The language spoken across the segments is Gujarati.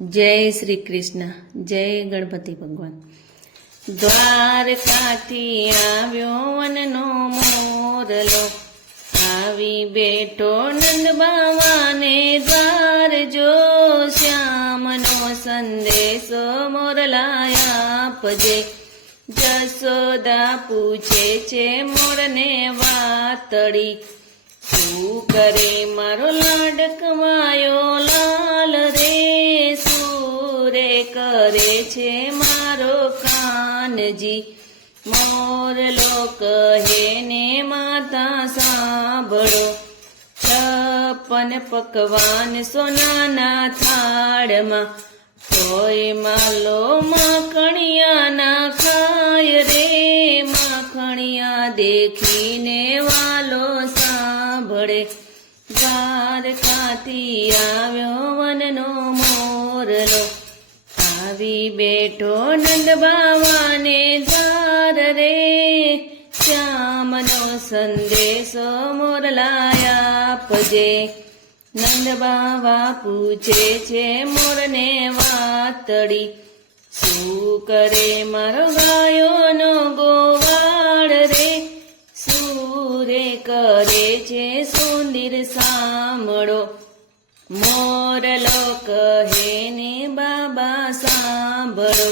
જય શ્રી કૃષ્ણ, જય ગણપતિ ભગવાન। દ્વારકાથી આવ્યો વનનો મોરલો, આવી બેઠો નંદ બાવાને દ્વાર જો, શ્યામનો સંદેશો મોરલાયા આપજે। જશોદા પૂછે છે મોરને વાતડી, શું કરે મારો લાડકવાયો લાલ રે, સુરે કરે છે મારો કાનજી। મોરલો કહે ને માતા સાંભળો, 56 પકવાન સોનાના થાળમાં, તોય માલો માખણિયા ના ખાય રે, માખણિયા દેખીને વાલો સાંભળે। દ્વારકાથી આવ્યો વનનો મોરલો, આવી બેઠો નંદ બાવાને દ્વાર રે, શ્યામનો સંદેશો મોરલાયા આપજે। નંદ બાવા પૂછે છે મોરને વાતડી, શું કરે મારો ગાયોનો ગોવાળ રે, સુરે કરે છે સુંદર સાંભળો। મોરલો કહે ને બાબા સાંભળો,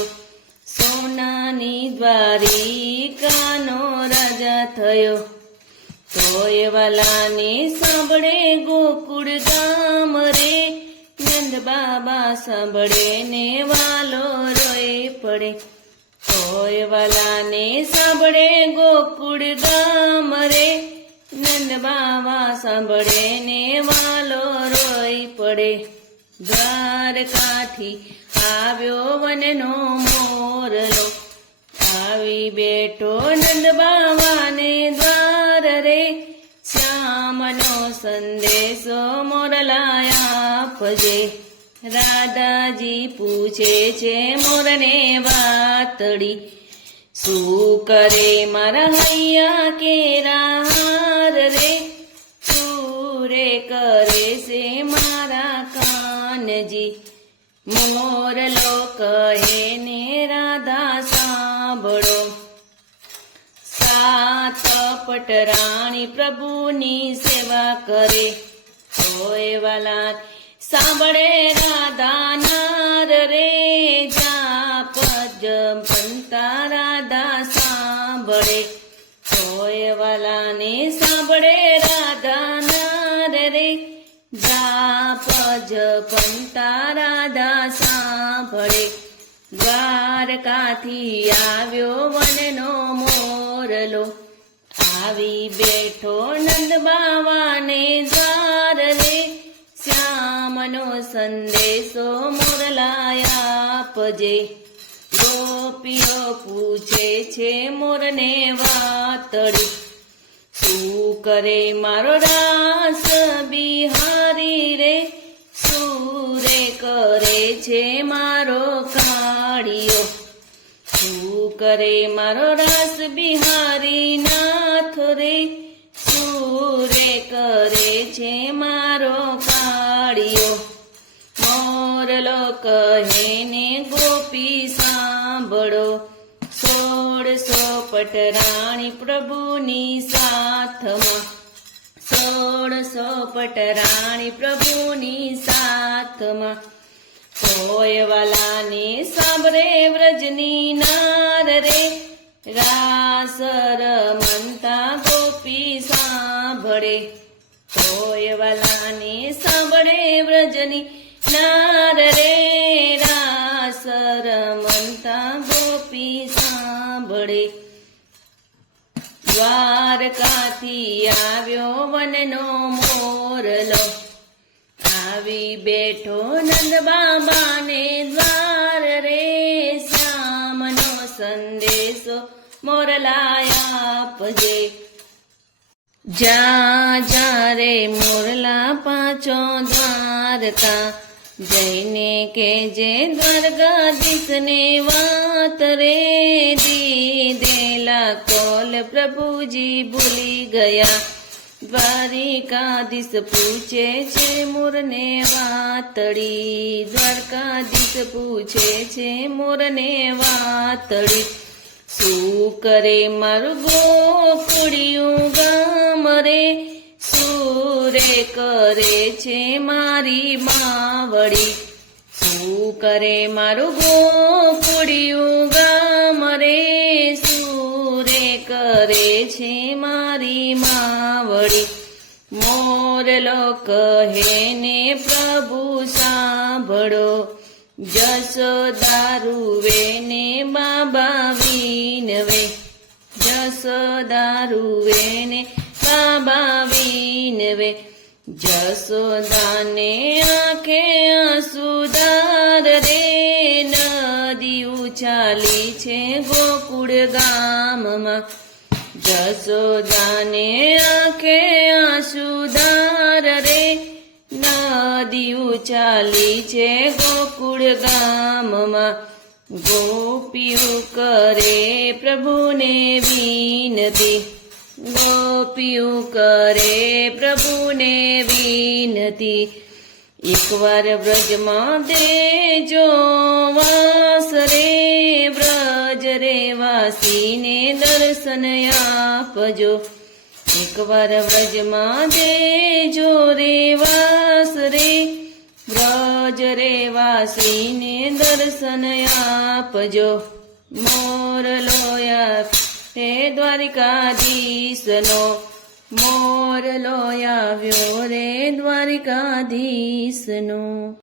સોનાની દ્વારિકાનો રાજા થયો, તોય વાલાને સાંભળે ગોકુળ ગામ રે, નંદ બાબા સાંભળે ને વાલો રોય પડે, તોય વાલાને સાંભળે ગોકુળ ગામ રે, નંદ બાબા સાંભળે ને વાલો રોય પડે। દ્વારકાથી આવ્યો વનનો મોરલો, આવી બેઠો નંદ બાવાને દ્વાર રે, શ્યામનો સંદેશો મોરલાયા આપજે। રાધાજી પૂછે છે મોરને વાતડી, શું કરે મારા હૈયા કેરા હાર રે, સુરે કરે છે મારા કાનજી। મોરલો કહે ને રાધા સાંભળો, 7 પટરાણી પ્રભુની સેવા કરે, તોય વાલા સાંભળે રાધા નાર રે, જાપ જપંતા રાધા સાંભળે, તોય વાલાને સાંભળે રાધા નાર રે, જાપ જપંતા રાધા સાંભળે। દ્વારકાથી આવ્યો વનનો મોરલો, આવી બેઠો નંદ બાવાને દ્વાર રે, શ્યામનો સંદેશો મોરલાયા આપજે। ગોપીઓ પૂછે છે મોરને વાતડી, શું કરે મારો રાસ બિહારી રે, સુરે કરે છે મારો કાળિયો, શું કરે મારો રાસ બિહારી નાથ રે, સુરે કરે છે મારો કાળિયો। મોરલો કહે ને ગોપી સાંભળો, 16 પટરાણી પ્રભુની સાથમાં, 16 પટરાણી પ્રભુની સાથમાં, તોય વાલાને સાંભળે વ્રજની નાર રે, રાસ રમતા ગોપી સાંભળે, તોય વાલાને સાંભળે વ્રજની નાર રે, રાસ રમતા ગોપી સાંભળે। દ્વારકાથી આવ્યો વનનો મોરલો, આવી બેઠો નંદ બાબાને દ્વાર રે, શ્યામનો સંદેશો મોરલાયા આપજે। જા રે મોરલા પાછો દ્વારકા, જઈને કેજે દ્વારકાધીશને વાત રે, દીધેલા કોલ પ્રભુજી ભૂલી ગયા, દ્વારિકાધીશ પૂછે છે મોરને વાતડી, દ્વારકાધીશ પૂછે છે મોરને વાતડી. શું કરે મારું ગોકુળિયું ગામ રે, શું રે કરે છે મારી માવડી. શું કરે મારું ગોકુળિયું ગામ રે, શું રે કરે છે મારી માવડી. મોરલો કહે ને પ્રભુ સાંભળો, જશોદા રૂવે ને બાબા વિનવે. જશોદા રૂવે ને બાબા વિનવે. જશોદાને આંખે આંસુદાર રે, નદી ઉછાલી છે ગોકુળ ગામમાં. જશોદાને આંખે આંસુદાર રે, નદી ઉછાલી છે ગોકુળ ગામમાં. ગોપીઓ કરે પ્રભુને વિનતી, ગોપીઓ કરે પ્રભુને વિનતી. એકવાર વ્રજમાં દેજો વાસ રે, વ્રજ રે વાસીને દર્શન આપજો. એકવાર વ્રજમાં દેજો રે વાસ રે, વ્રજ રે વાસીને દર્શન આપજો. મોરલો હે દ્વારિકાધીશનો, મોરલો આવ્યો રે દ્વારિકાધીશનો.